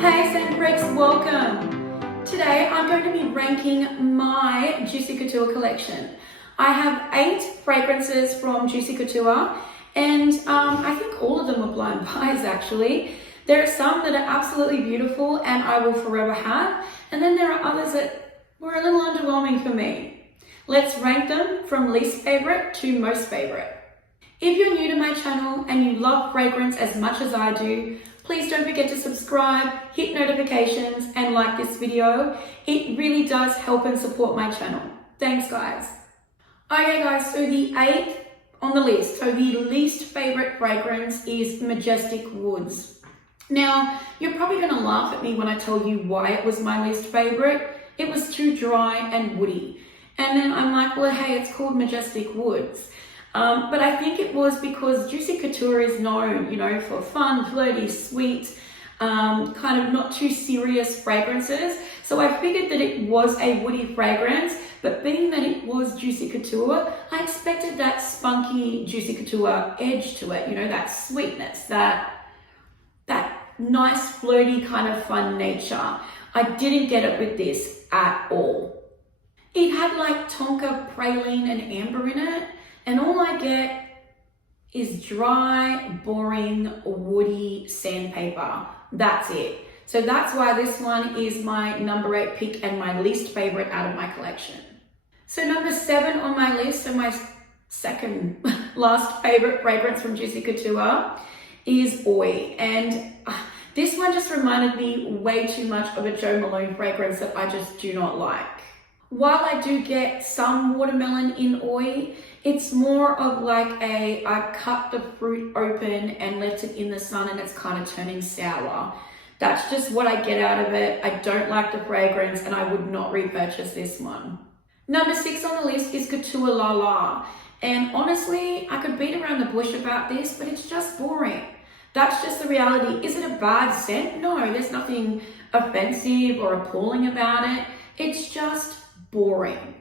Hey Scent Freaks, welcome! Today I'm going to be ranking my Juicy Couture collection. I have 8 fragrances from Juicy Couture and I think all of them are blind buys actually. There are some that are absolutely beautiful and I will forever have, and then there are others that were a little underwhelming for me. Let's rank them from least favorite to most favorite. If you're new to my channel and you love fragrance as much as I do, please don't forget to subscribe, hit notifications, and like this video. It really does help and support my channel. Thanks, guys. Okay, guys, so the 8th on the list, so the least favorite fragrance is Majestic Woods. Now, you're probably gonna laugh at me when I tell you why it was my least favorite. It was too dry and woody. And then I'm like, well, hey, it's called Majestic Woods. But I think it was because Juicy Couture is known, for fun, flirty, sweet, kind of not too serious fragrances. So I figured that it was a woody fragrance, but being that it was Juicy Couture, I expected that spunky Juicy Couture edge to it, that sweetness, that nice, flirty, kind of fun nature. I didn't get it with this at all. It had like tonka, praline, and amber in it. And all I get is dry, boring, woody sandpaper. That's it. So that's why this one is my number 8 pick and my least favorite out of my collection. So number 7 on my list, and my second last favorite fragrance from Juicy Couture, is Oui. And this one just reminded me way too much of a Jo Malone fragrance that I just do not like. While I do get some watermelon in Oui, it's more of like I cut the fruit open and left it in the sun and it's kind of turning sour. That's just what I get out of it. I don't like the fragrance and I would not repurchase this one. Number 6 on the list is Couture La La. And honestly, I could beat around the bush about this, but it's just boring. That's just the reality. Is it a bad scent? No, there's nothing offensive or appalling about it. It's just boring.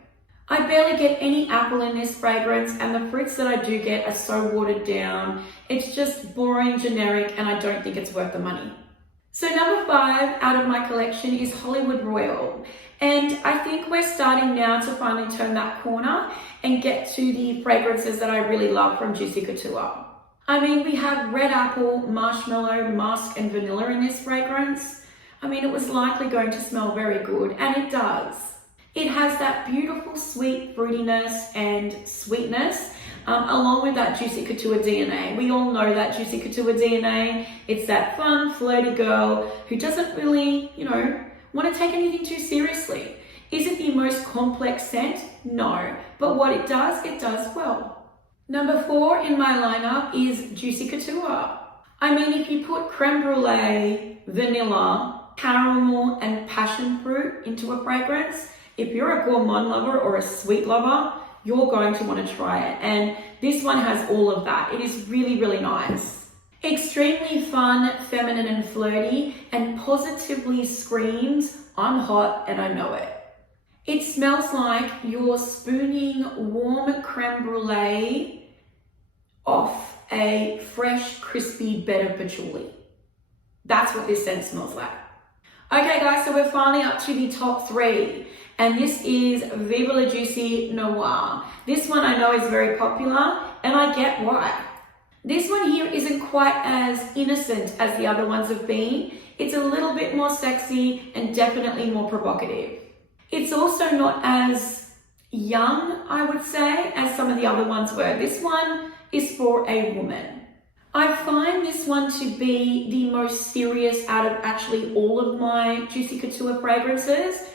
I barely get any apple in this fragrance, and the fruits that I do get are so watered down. It's just boring, generic, and I don't think it's worth the money. So number 5 out of my collection is Hollywood Royal. And I think we're starting now to finally turn that corner and get to the fragrances that I really love from Juicy Couture. I mean, we have red apple, marshmallow, musk, and vanilla in this fragrance. I mean, it was likely going to smell very good, and it does. It has that beautiful sweet fruitiness and sweetness, along with that Juicy Couture DNA. We all know that Juicy Couture DNA. It's that fun, flirty girl who doesn't really, want to take anything too seriously. Is it the most complex scent? No. But what it does well. Number 4 in my lineup is Juicy Couture. I mean, if you put creme brulee, vanilla, caramel, and passion fruit into a fragrance, if you're a gourmand lover or a sweet lover, you're going to want to try it. And this one has all of that. It is really, really nice. Extremely fun, feminine, and flirty, and positively screams, I'm hot and I know it. It smells like you're spooning warm creme brulee off a fresh, crispy bed of patchouli. That's what this scent smells like. Okay guys, so we're finally up to the top 3. And this is Viva La Juicy Noir. This one I know is very popular, and I get why. This one here isn't quite as innocent as the other ones have been. It's a little bit more sexy and definitely more provocative. It's also not as young, I would say, as some of the other ones were. This one is for a woman. I find this one to be the most serious out of actually all of my Juicy Couture fragrances.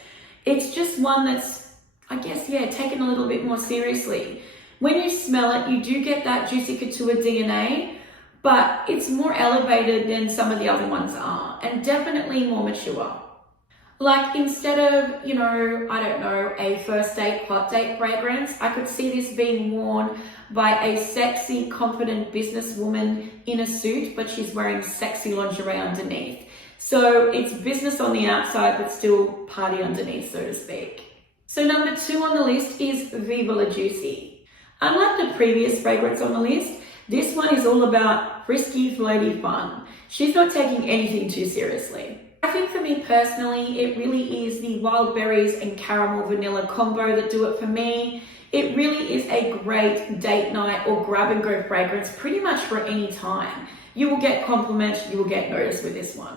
It's just one that's, I guess, taken a little bit more seriously. When you smell it, you do get that Juicy Couture DNA, but it's more elevated than some of the other ones are, and definitely more mature. Like instead of, a first date, hot date fragrance, I could see this being worn by a sexy, confident businesswoman in a suit, but she's wearing sexy lingerie underneath. So it's business on the outside, but still party underneath, so to speak. So number 2 on the list is Viva La Juicy. Unlike the previous fragrance on the list, this one is all about frisky, flirty fun. She's not taking anything too seriously. I think for me personally, it really is the wild berries and caramel vanilla combo that do it for me. It really is a great date night or grab and go fragrance pretty much for any time. You will get compliments, you will get noticed with this one.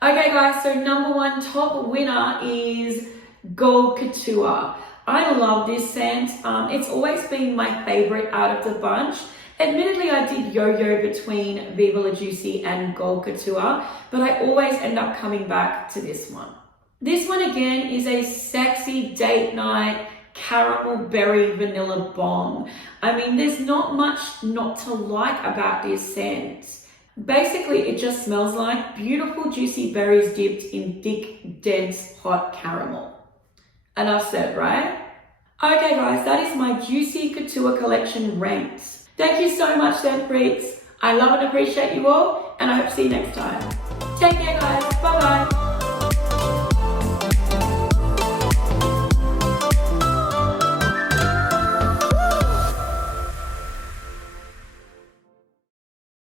Okay guys, so number one top winner is Gold Couture. I love this scent. It's always been my favorite out of the bunch. Admittedly, I did yo-yo between Viva La Juicy and Gold Couture, but I always end up coming back to this one. This one again is a sexy date night caramel berry vanilla bomb. I mean, there's not much not to like about this scent. Basically, it just smells like beautiful juicy berries dipped in thick, dense, hot caramel. Enough said, right? Okay guys, that is my Juicy Couture collection ranked. Thank you so much then, freaks. I love and appreciate you all, and I hope to see you next time. Take care guys.